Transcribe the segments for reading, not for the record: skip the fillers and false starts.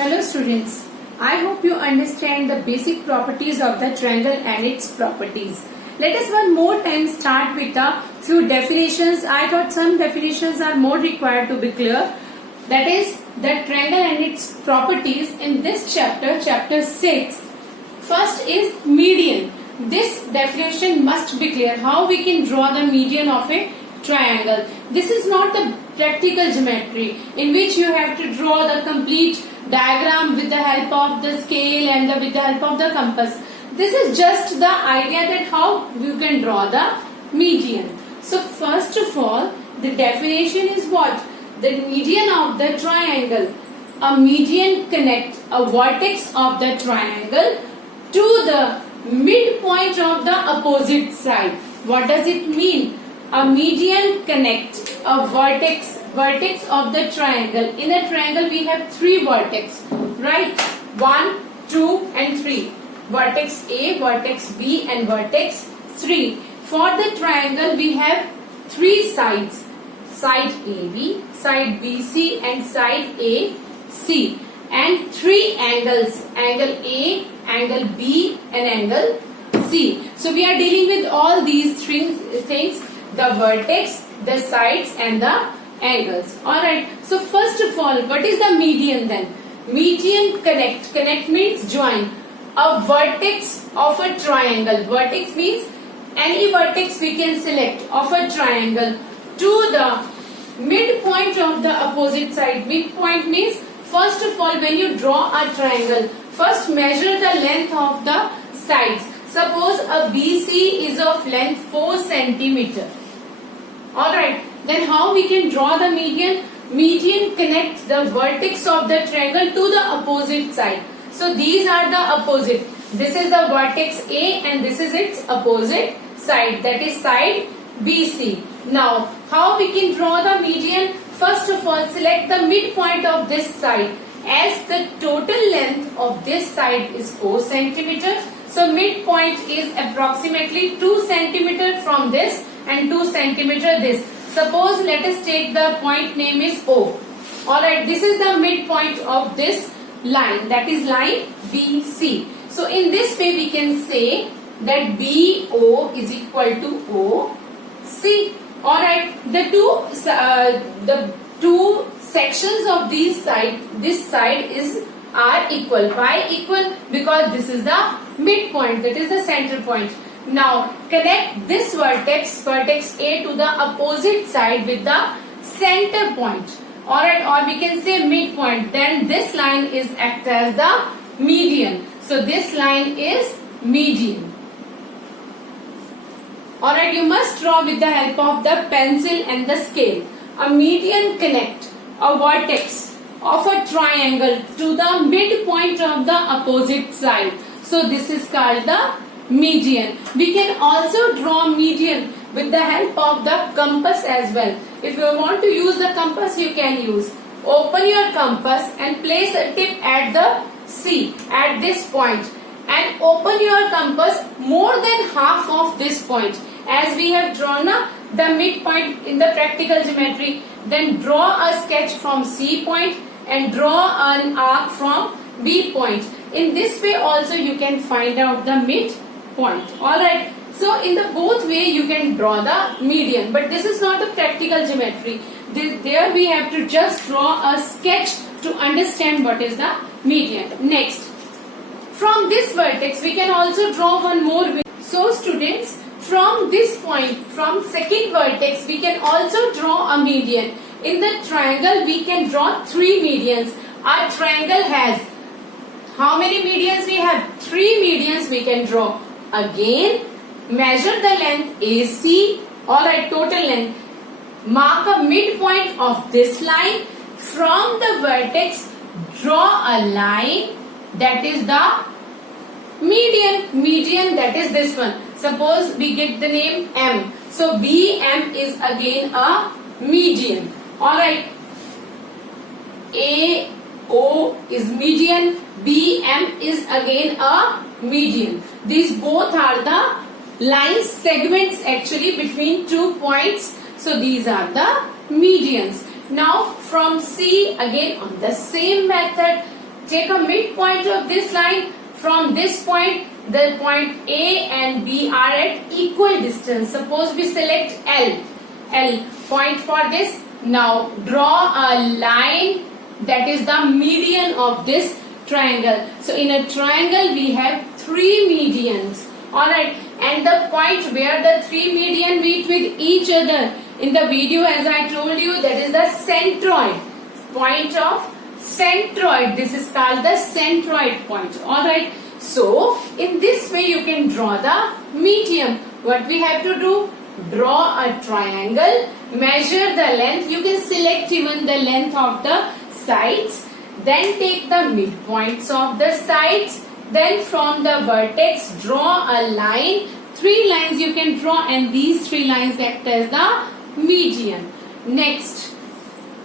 Hello students, I hope you understand the basic properties of the triangle and its properties. Let us one more time start with a few definitions. I thought some definitions are more required to be clear. That is the triangle and its properties in this chapter, chapter 6. First is median. This definition must be clear. How we can draw the median of a triangle. This is not the practical geometry in which you have to draw the complete diagram with the help of the scale and with the help of the compass. This is just the idea that how you can draw the median. So first of all, the definition is what? The median of the triangle. A median connects a vertex of the triangle to the midpoint of the opposite side. What does it mean? A median connects a vertex of the triangle. In a triangle we have three vertex, right? 1, 2 and 3. Vertex A, vertex B and vertex 3. For the triangle we have three sides. Side AB, side BC and side AC. And three angles. Angle A, angle B and angle C. So we are dealing with all these three things. The vertex, the sides and the angles. Alright. So first of all, what is the median then? Median connect. Connect means join. A vertex of a triangle. Vertex means any vertex we can select of a triangle to the midpoint of the opposite side. Midpoint means first of all when you draw a triangle, first measure the length of the sides. Suppose a BC is of length 4 centimeter. Alright, then how we can draw the median? Median connects the vertex of the triangle to the opposite side. So these are the opposite. This is the vertex A and this is its opposite side, that is side BC. Now, how we can draw the median? First of all, select the midpoint of this side. As the total length of this side is 4 centimeter, so midpoint is approximately 2 centimeter from this and 2 centimeter this. Suppose let us take the point name is O. Alright, this is the midpoint of this line, that is line BC. So in this way we can say that BO is equal to OC. Alright, the two sections of this side are equal. Why equal? Because this is the midpoint, that is the center point. Now connect this vertex A to the opposite side with the center point. Alright, or we can say midpoint. Then this line is act as the median. So this line is median. Alright, you must draw with the help of the pencil and the scale. A median connect a vertex of a triangle to the midpoint of the opposite side. So this is called the median. We can also draw median with the help of the compass as well. If you want to use the compass, you can use. Open your compass and place a tip at the C, at this point, and open your compass more than half of this point. As we have drawn the midpoint in the practical geometry, then draw a sketch from C point and draw an arc from B point. In this way also you can find out the midpoint. Alright, so in the both way you can draw the median, but this is not the practical geometry. There we have to just draw a sketch to understand what is the median. Next, from this vertex we can also draw one more. So students, from this point, from second vertex, we can also draw a median. In the triangle, we can draw three medians. Our triangle has how many medians we have? Three medians we can draw. Again, measure the length AC, alright, total length. Mark a midpoint of this line. From the vertex, draw a line, that is the median. Median, that is this one. Suppose we get the name M. So BM is again a median. Alright. AO is median. BM is again a median. These both are the line segments actually between 2 points. So these are the medians. Now from C, again on the same method, take a midpoint of this line. From this point, the point A and B are at equal distance. Suppose we select L point for this. Now draw a line that is the median of this triangle. So in a triangle we have three medians. Alright, and the point where the three median meet with each other in the video, as I told you, that is the centroid. Point of centroid. This is called the centroid point. Alright, so in this way you can draw the median. What we have to do? Draw a triangle, measure the length. You can select even the length of the sides. Then take the midpoints of the sides. Then from the vertex, draw a line. Three lines you can draw, and these three lines act as the median. Next,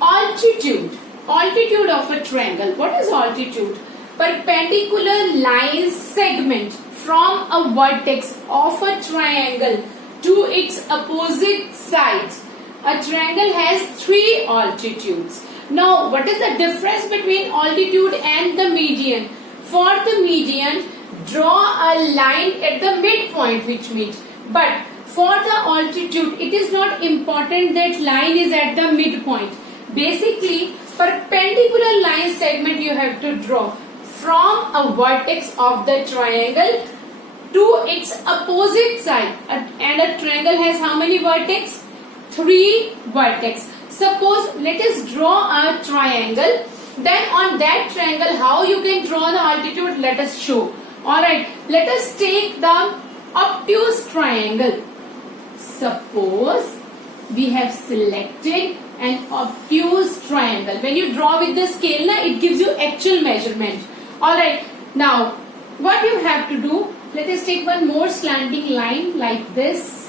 altitude. Altitude of a triangle. What is altitude? Perpendicular line segment from a vertex of a triangle to its opposite sides. A triangle has three altitudes. Now, what is the difference between altitude and the median? For the median, draw a line at the midpoint which meets. But for the altitude, it is not important that line is at the midpoint. Basically, perpendicular line segment you have to draw from a vertex of the triangle to its opposite side. And a triangle has how many vertex? Three vertex. Suppose let us draw a triangle. Then on that triangle, how you can draw the altitude? Let us show. Alright, let us take the obtuse triangle. Suppose we have selected an obtuse triangle. When you draw with the scale, it gives you actual measurement. Alright, now what you have to do? Let us take one more slanting line like this.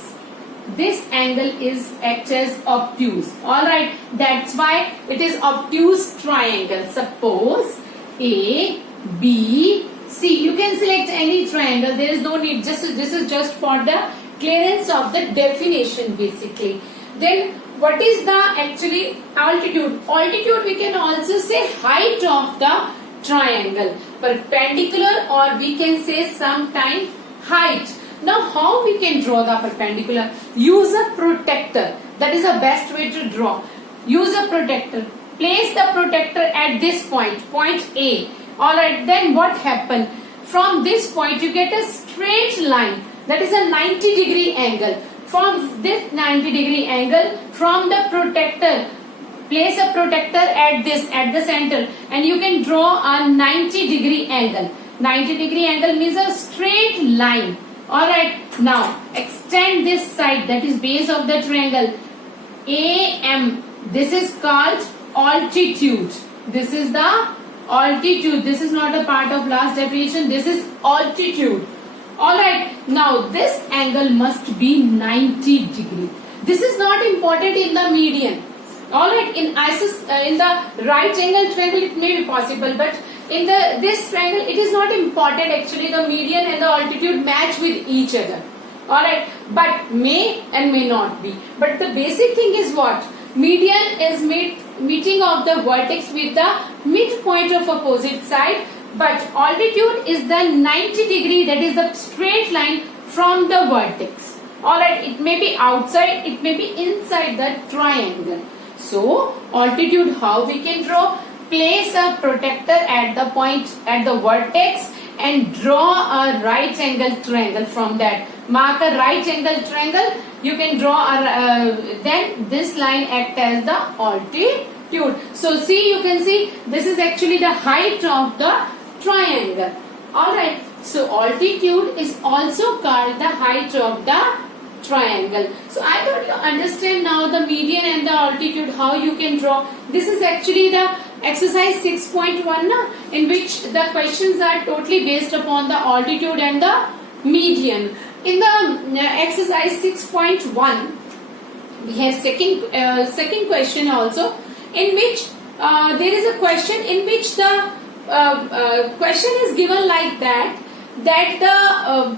This angle is acts as obtuse. Alright, that's why it is obtuse triangle. Suppose A, B, C. You can select any triangle. There is no need. This is just for the clearance of the definition basically. Then what is the actually altitude? Altitude we can also say height of the triangle. Perpendicular, or we can say sometime height. Now how we can draw the perpendicular? Use a protractor. That is the best way to draw. Use a protractor. Place the protractor at this point, point A. Alright, then what happened? From this point you get a straight line. That is a 90-degree angle. From this 90-degree angle, from the protractor, place a protractor at the center, and you can draw a 90-degree angle. 90-degree angle means a straight line. Alright, now extend this side, that is base of the triangle, AM. This is called altitude. This is the altitude. This is not a part of last definition. This is altitude. Alright, now this angle must be 90 degree. This is not important in the median. Alright, in the right angle triangle it may be possible, but in this triangle it is not important actually. The median and the altitude match with each other. Alright, but may and may not be. But the basic thing is what? Median is meeting of the vertex with the midpoint of opposite side. But altitude is the 90 degree, that is the straight line from the vertex. Alright, it may be outside, it may be inside the triangle. So, altitude how we can draw? Place a protractor at the point, at the vertex, and draw a right angle triangle from that. Mark a right angle triangle. You can draw then this line acts as the altitude. So, see, you can see this is actually the height of the triangle. Alright, so altitude is also called the height of the triangle. So I thought you understand now the median and the altitude, how you can draw. This is actually the exercise 6.1 in which the questions are totally based upon the altitude and the median. In the exercise 6.1 we have second question also, in which there is a question in which the question is given like that the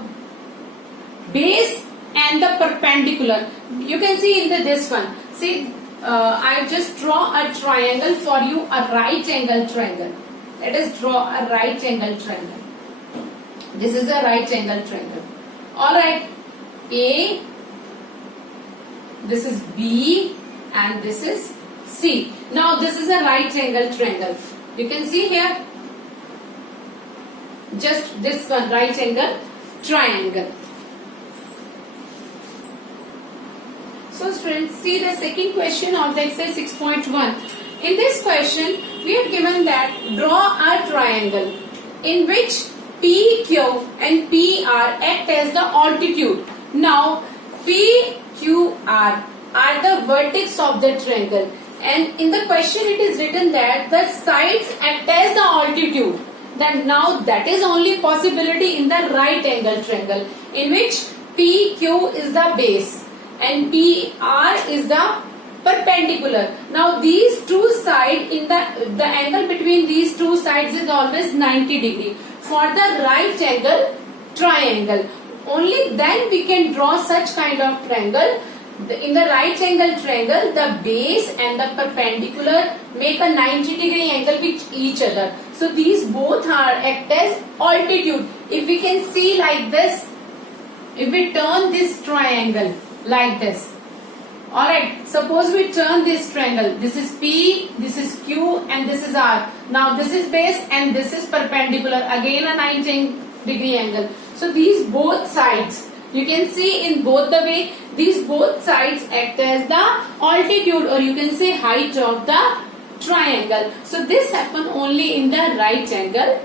base and the perpendicular, you can see in this one. See, I just draw a triangle for you, a right angle triangle. Let us draw a right angle triangle. This is a right angle triangle. Alright, A, this is B, and this is C. Now this is a right angle triangle. You can see here, just this one, right angle triangle. So students, see the second question of the exercise 6.1. In this question, we are given that draw a triangle in which PQ and PR act as the altitude. Now, PQR are the vertex of the triangle, and in the question it is written that the sides act as the altitude. Then now that is only possibility in the right angle triangle, in which PQ is the base and PR is the perpendicular. Now these two sides, in the angle between these two sides is always 90 degree for the right angle triangle. Only then we can draw such kind of triangle. In the right angle triangle, the base and the perpendicular make a 90 degree angle with each other. So these both are act as altitude. If we can see like this, if we turn this triangle like this. Alright, suppose we turn this triangle. This is P, this is Q, and this is R. Now this is base and this is perpendicular. Again a 90 degree angle. So these both sides, you can see in both the way, these both sides act as the altitude, or you can say height of the triangle. So this happen only in the right angle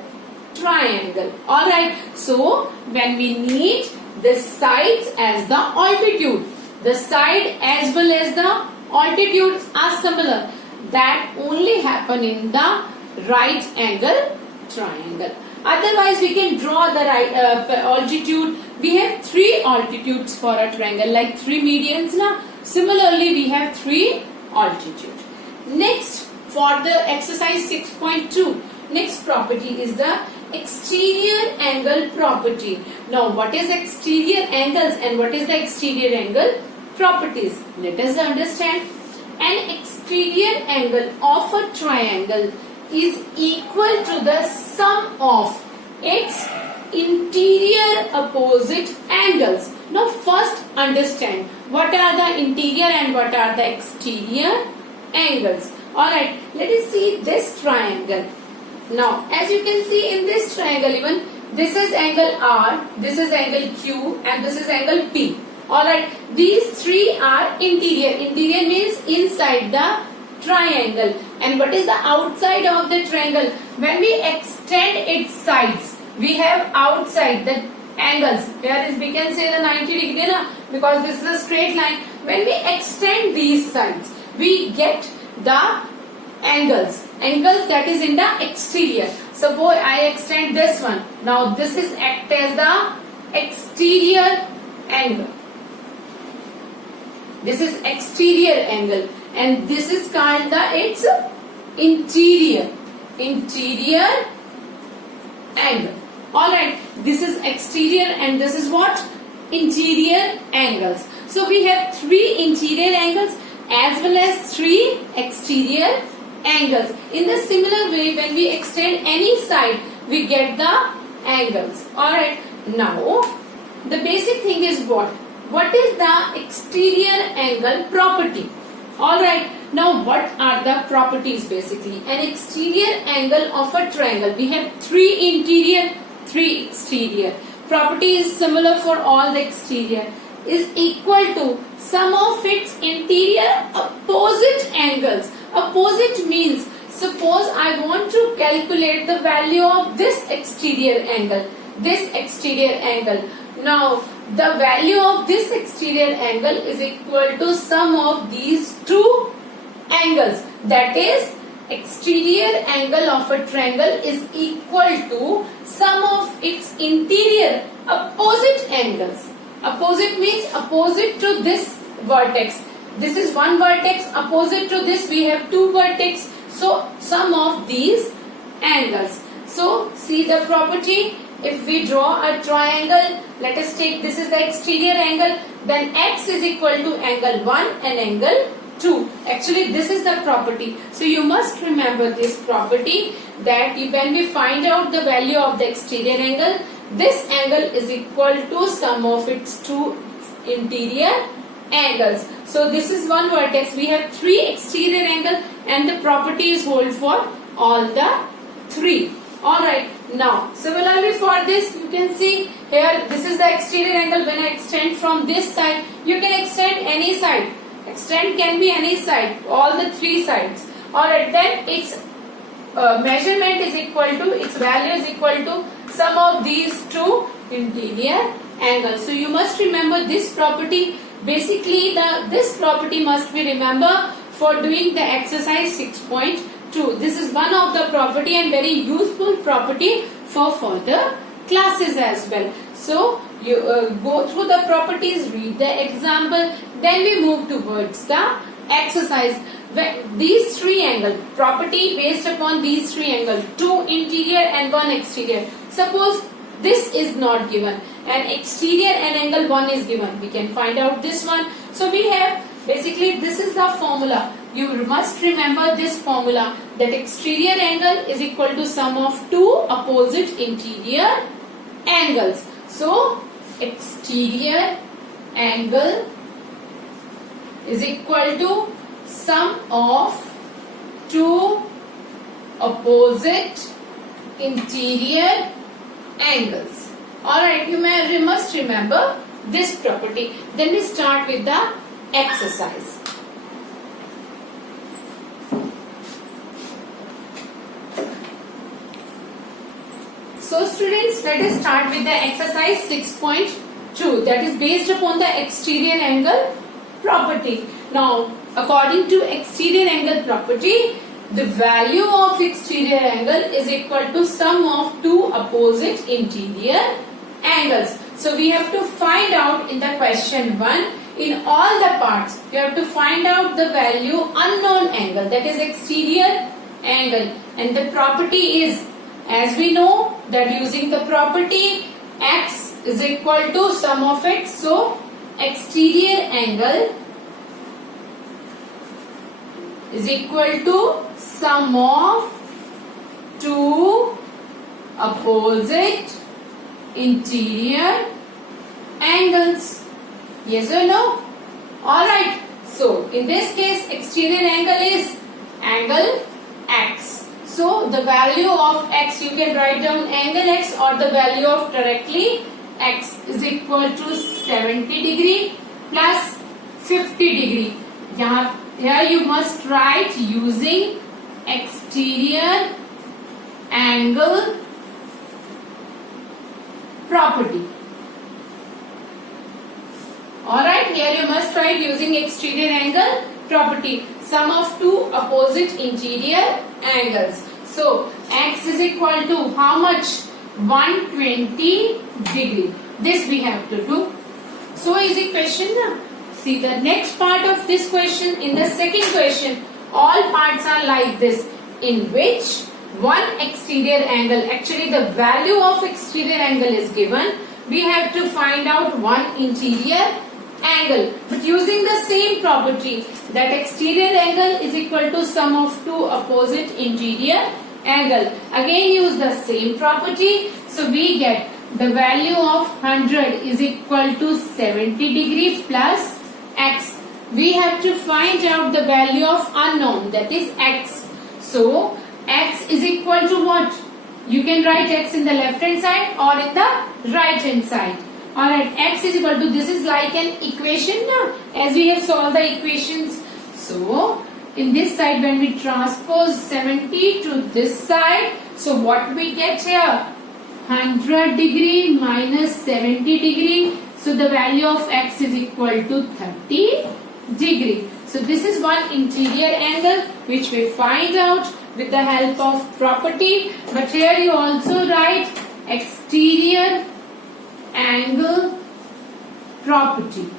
triangle. Alright, so when we need the sides as the altitude, the side as well as the altitudes are similar. That only happen in the right angle triangle. Otherwise, we can draw the right altitude. We have three altitudes for a triangle, like three medians. Now, similarly, we have three altitudes. Next, for the exercise 6.2, next property is the exterior angle property. Now, what is exterior angles and what is the exterior angle properties? Let us understand. An exterior angle of a triangle is equal to the sum of its interior opposite angles. Now, first understand what are the interior and what are the exterior angles. Alright, let us see this triangle. Now, as you can see in this triangle, even this is angle R, this is angle Q, and this is angle P. Alright, these three are interior. Interior means inside the triangle. And what is the outside of the triangle? When we extend its sides, we have outside the angles. Here is, we can say the 90 degree because this is a straight line. When we extend these sides, we get the angles that is in the exterior. Suppose I extend this one. Now this is act as the exterior angle. This is exterior angle, and this is called the its interior angle. Alright, this is exterior and this is what? Interior angles. So we have three interior angles as well as three exterior angles. In the similar way, when we extend any side, we get the angles. Alright, now the basic thing is what? What is the exterior angle property? Alright, now what are the properties basically? An exterior angle of a triangle. We have three interior, three exterior. Property is similar for all the exterior. Is equal to sum of its interior opposite angles. Opposite means, suppose I want to calculate the value of this exterior angle. This exterior angle. Now, the value of this exterior angle is equal to sum of these two angles. That is, exterior angle of a triangle is equal to sum of its interior opposite angles. Opposite means opposite to this vertex. This is one vertex. Opposite to this we have two vertex. So, sum of these angles. So, see the property. If we draw a triangle, let us take this is the exterior angle, then x is equal to angle 1 and angle 2. Actually, this is the property. So you must remember this property, that when we find out the value of the exterior angle, this angle is equal to sum of its two interior angles. So this is one vertex. We have 3 exterior angle and the properties hold for all the 3. Alright, now similarly for this, you can see here, this is the exterior angle. When I extend from this side, you can extend any side. Extend can be any side, all the 3 sides. Alright, then its measurement is equal to, its value is equal to sum of these 2 interior angles. So you must remember this property. Basically, this property must be remembered for doing the exercise 6.2. This is one of the property and very useful property for further classes as well. So you go through the properties, read the example, then we move towards the exercise. When these 3 angle, property based upon these 3 angle, 2 interior and 1 exterior. Suppose this is not given, and exterior and angle 1 is given. We can find out this one. So we have, basically this is the formula. You must remember this formula, that exterior angle is equal to sum of 2 opposite interior angles. So exterior angle is equal to sum of 2 opposite interior angles. Alright, you must remember this property. Then we start with the exercise. So students, let us start with the exercise 6.2, that is based upon the exterior angle property. Now, according to exterior angle property, the value of exterior angle is equal to sum of 2 opposite interior angles. So we have to find out in the question 1, in all the parts, you have to find out the value unknown angle, that is exterior angle. And the property is, as we know, that using the property x is equal to sum of x. So exterior angle is equal to sum of 2 opposite interior angles. Yes or no? Alright. So in this case, exterior angle is angle x. So the value of x, you can write down angle x, or the value of directly x is equal to 70 degree plus 50 degree. Here you must write using exterior angle property. Alright, here you must write using exterior angle property, sum of 2 opposite interior angles. So x is equal to how much? 120 degree. This we have to do. So easy question now. See the next part of this question. In the second question, all parts are like this, in which one exterior angle, actually the value of exterior angle is given. We have to find out one interior angle, but using the same property, that exterior angle is equal to sum of 2 opposite interior angle. Again use the same property. So we get the value of 100 is equal to 70 degree plus x. We have to find out the value of unknown, that is x. So x is equal to what? You can write x in the left hand side or in the right hand side. Alright, x is equal to, this is like an equation now, as we have solved the equations. So in this side, when we transpose 70 to this side, so what we get here? 100 degree minus 70 degree. So the value of x is equal to 30 degree. So this is one interior angle which we find out with the help of property. But here you also write exterior angle property.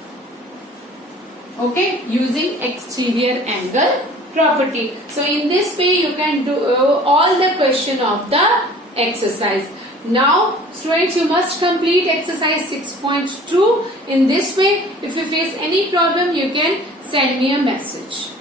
Okay, using exterior angle property. So in this way you can do all the question of the exercise. Now students, you must complete exercise 6.2 in this way. If you face any problem, you can send me a message.